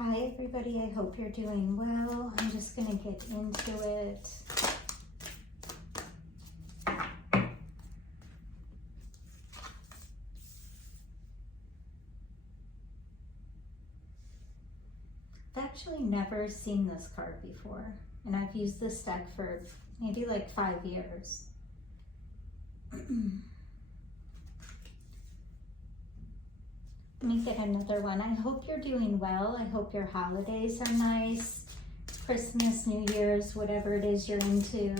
Hi everybody, I hope you're doing well. I'm just going to get into it. I've actually never seen this card before, and I've used this deck for maybe like 5 years. Let me get another one. I hope you're doing well. I hope your holidays are nice. Christmas, New Year's, whatever it is you're into.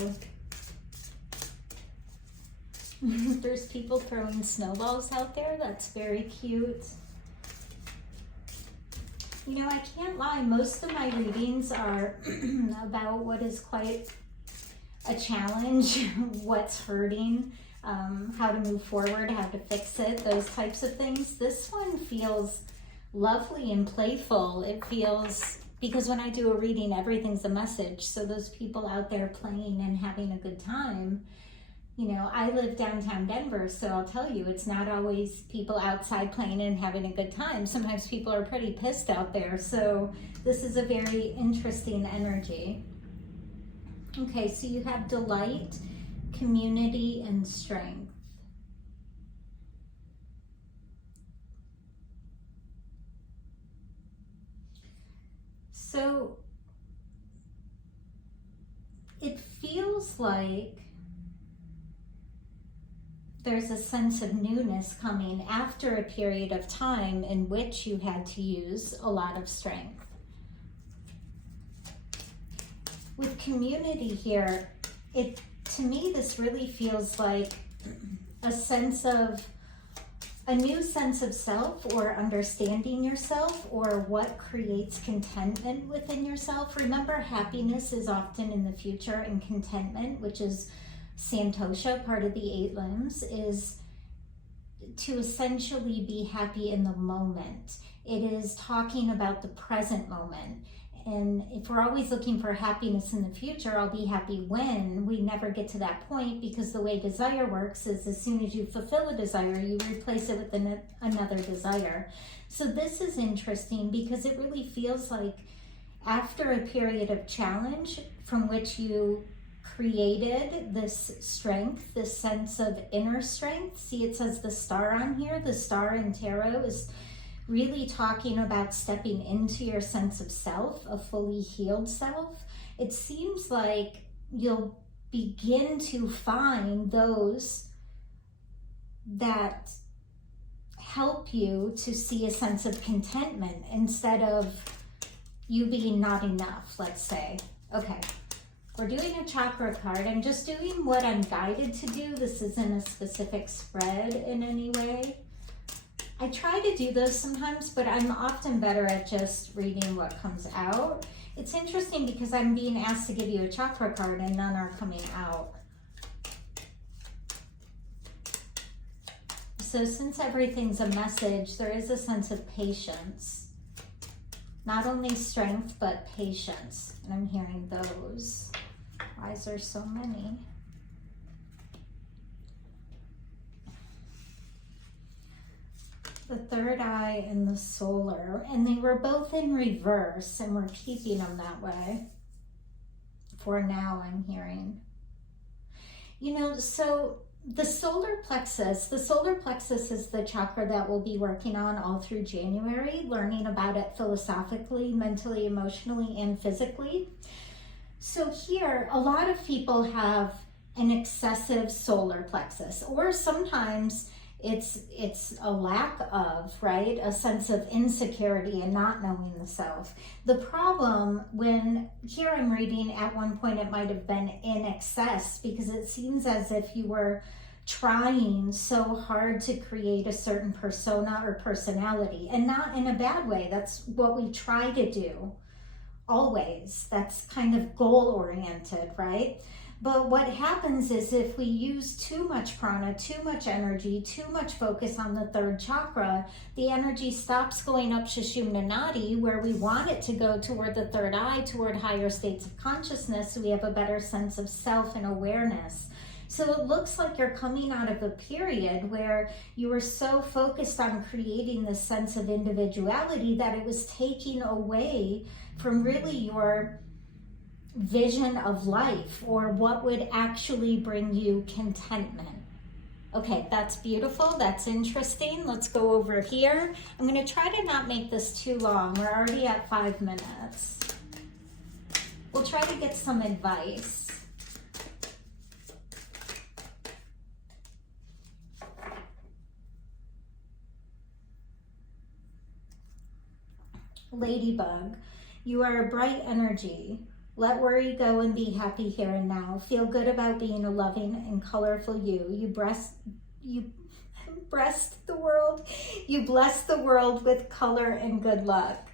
There's people throwing snowballs out there. That's very cute. You know, I can't lie. Most of my readings are about what is quite a challenge, what's hurting, how to move forward, how to fix it, those types of things. This one feels lovely and playful. It feels, because when I do a reading, everything's a message. So those people out there playing and having a good time, you know, I live downtown Denver, so I'll tell you, it's not always people outside playing and having a good time. Sometimes people are pretty pissed out there. So this is a very interesting energy. Okay, so you have delight, community, and strength. So it feels like there's a sense of newness coming after a period of time in which you had to use a lot of strength. With community here, to me, this really feels like a new sense of self, or understanding yourself, or what creates contentment within yourself. Remember, happiness is often in the future, and contentment, which is Santosha, part of the 8 limbs, is to essentially be happy in the moment. It is talking about the present moment. And if we're always looking for happiness in the future, I'll be happy when, we never get to that point, because the way desire works is as soon as you fulfill a desire, you replace it with another desire. So this is interesting because it really feels like after a period of challenge from which you created this strength, this sense of inner strength. See, it says the star on here. The star in tarot is really talking about stepping into your sense of self, a fully healed self. It seems like you'll begin to find those that help you to see a sense of contentment instead of you being not enough, let's say. Okay. We're doing a chakra card. I'm just doing what I'm guided to do. This isn't a specific spread in any way. I try to do those sometimes, but I'm often better at just reading what comes out. It's interesting because I'm being asked to give you a chakra card and none are coming out. So since everything's a message, there is a sense of patience. Not only strength, but patience. And I'm hearing those. Why is there so many? The third eye and the solar. And they were both in reverse, and we're keeping them that way. For now, I'm hearing. You know, so the solar plexus is the chakra that we'll be working on all through January, learning about it philosophically, mentally, emotionally, and physically. So here, a lot of people have an excessive solar plexus, or sometimes it's a lack of, right? A sense of insecurity and not knowing the self. The problem when, here I'm reading at one point it might have been in excess, because it seems as if you were trying so hard to create a certain persona or personality, and not in a bad way. That's what we try to do always. That's kind of goal-oriented, right? But what happens is if we use too much prana, too much energy, too much focus on the third chakra, the energy stops going up Sushumna Nadi, where we want it to go toward the third eye, toward higher states of consciousness, so we have a better sense of self and awareness. So it looks like you're coming out of a period where you were so focused on creating this sense of individuality that it was taking away from really your vision of life or what would actually bring you contentment. Okay, that's beautiful. That's interesting. Let's go over here. I'm going to try to not make this too long. We're already at 5 minutes. We'll try to get some advice. Ladybug, you are a bright energy. Let worry go and be happy here and now. Feel good about being a loving and colorful you. You bless the world. You bless the world with color and good luck.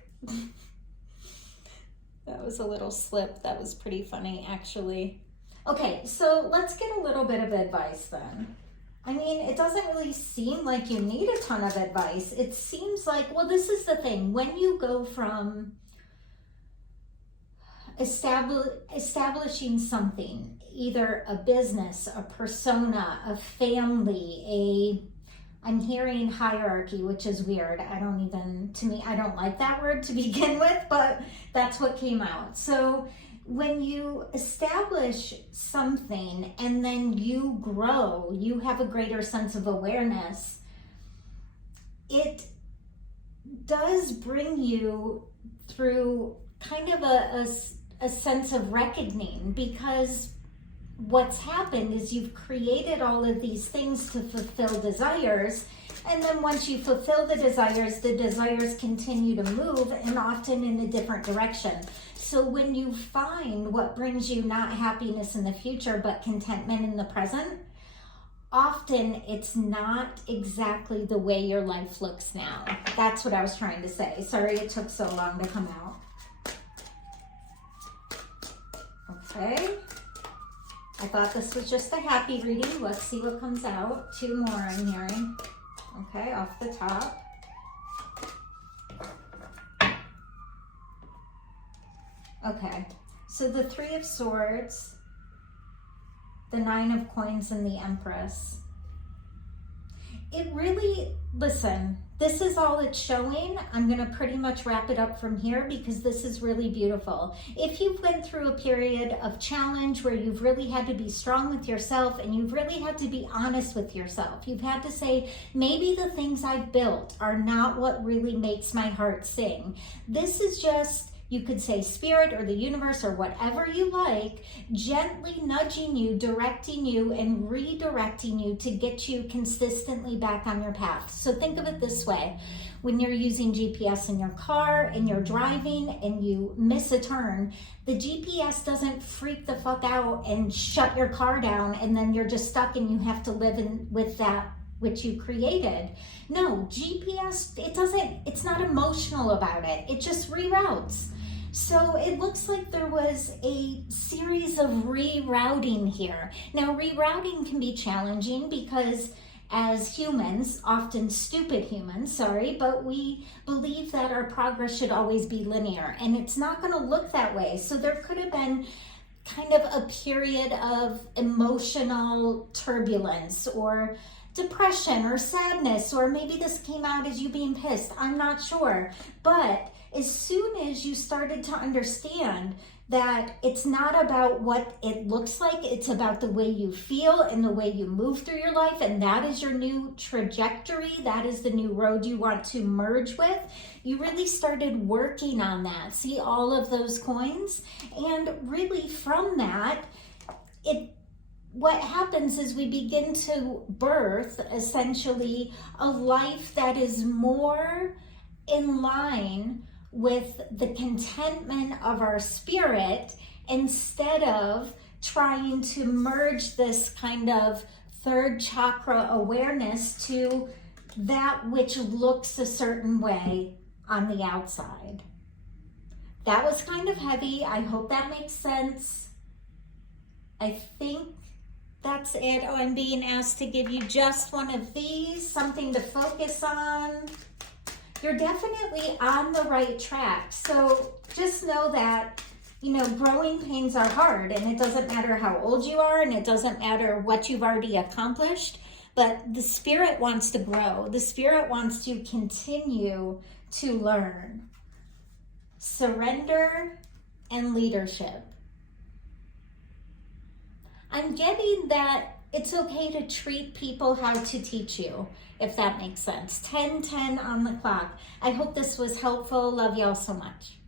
That was a little slip. That was pretty funny, actually. Okay, so let's get a little bit of advice then. I mean, it doesn't really seem like you need a ton of advice. It seems like, well, this is the thing. When you go from establishing something, either a business, a persona, a family, I'm hearing hierarchy, which is weird. I don't like that word to begin with, but that's what came out. So when you establish something and then you grow, you have a greater sense of awareness, it does bring you through kind of a sense of reckoning, because what's happened is you've created all of these things to fulfill desires, and then once you fulfill the desires continue to move, and often in a different direction. So when you find what brings you not happiness in the future but contentment in the present, often it's not exactly the way your life looks now. That's what I was trying to say. Sorry it took so long to come out. Okay, I thought this was just a happy reading. Let's see what comes out. 2 more I'm hearing. Okay, off the top. Okay, so the 3 of Swords, the 9 of Coins, and the Empress. It really, listen, this is all it's showing. I'm going to pretty much wrap it up from here because this is really beautiful. If you've been through a period of challenge where you've really had to be strong with yourself and you've really had to be honest with yourself, you've had to say, maybe the things I've built are not what really makes my heart sing. This is just, you could say spirit or the universe or whatever you like, gently nudging you, directing you, and redirecting you to get you consistently back on your path. So think of it this way. When you're using GPS in your car and you're driving and you miss a turn, the GPS doesn't freak the fuck out and shut your car down and then you're just stuck and you have to live with that which you created. No, GPS, it's not emotional about it. It just reroutes. So it looks like there was a series of rerouting here. Now, rerouting can be challenging because as humans, often stupid humans, but we believe that our progress should always be linear, and it's not going to look that way. So there could have been kind of a period of emotional turbulence or depression or sadness, or maybe this came out as you being pissed. I'm not sure. But as soon as you started to understand that it's not about what it looks like, it's about the way you feel and the way you move through your life, and that is your new trajectory, that is the new road you want to merge with, you really started working on that. See all of those coins? And really from that, what happens is we begin to birth essentially a life that is more in line with the contentment of our spirit, instead of trying to merge this kind of 3rd chakra awareness to that which looks a certain way on the outside. That was kind of heavy. I hope that makes sense. I think that's it. Oh, I'm being asked to give you just one of these, something to focus on. You're definitely on the right track. So just know that You know, growing pains are hard, and it doesn't matter how old you are, and it doesn't matter what you've already accomplished, but the spirit wants to grow. The spirit wants to continue to learn. Surrender and leadership. I'm getting that it's okay to treat people how to teach you, if that makes sense. 10:10 on the clock. I hope this was helpful. Love y'all so much.